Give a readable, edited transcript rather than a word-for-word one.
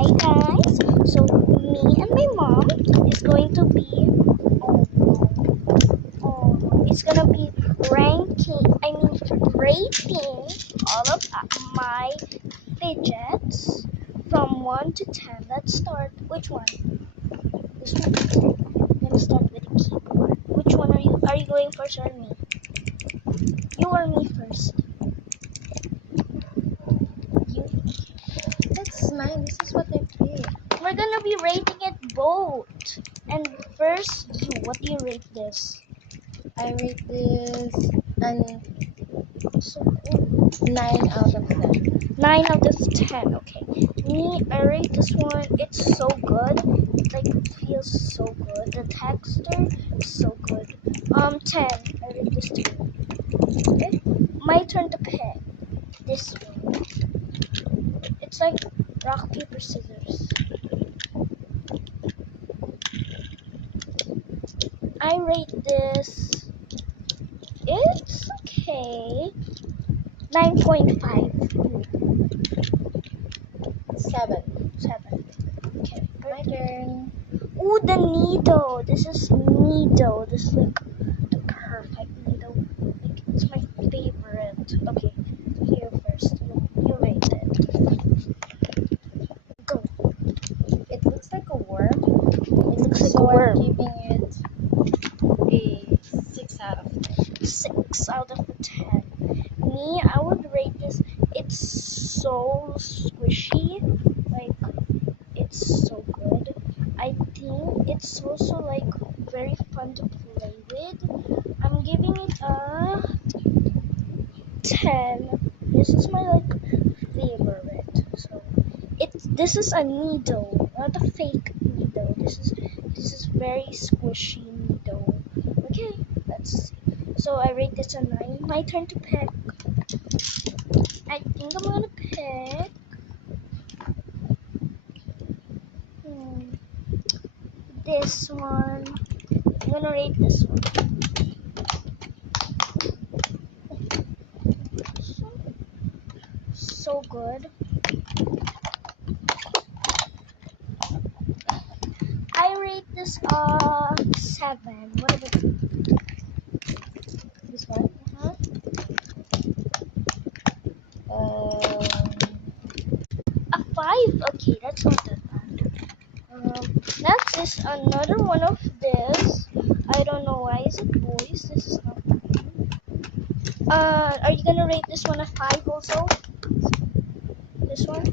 Hi guys, so me and my mom is going to be it's gonna be rating all of my fidgets from 1 to 10. Let's start. Which one? This one. I'm gonna start with the keyboard. Which one are you? Are you going first or me? You or me first? You. That's mine. This is what I picked. We're gonna be rating it both. And first, you. What do you rate this? I rate this an So cool. 9 out of 10. 9 out of 10. Okay. Me, I rate this one. It's so good. Like, it feels so good. The texture is so good. 10. I rate this 10. Okay. My turn to pick this one. It's like rock, paper, scissors. I rate this. It's okay. 9.5. 7. 7. Okay. My turn. Ooh, the needle. This is needle. This is like the perfect needle. Like, it's my favorite. Okay, here first. You rate it. Go. It looks like a worm. It looks like a So worm. I'm giving it a 6 out of 10. 6 out of 10. Me, I would rate this. It's so squishy. Like, it's so good. I think it's also like very fun to play with. I'm giving it a 10. This is my like favorite. So this is a needle, not a fake needle. This is very squishy needle. Okay, let's see. So I rate this a 9. My turn to pick. I think I'm gonna pick this one. I'm gonna rate this one. So good. I rate this 7. What about This one? a 5? Okay, that's not that bad. Next is another one of this. I don't know why is it boys. This is not. Are you gonna rate this one a 5 also? This one?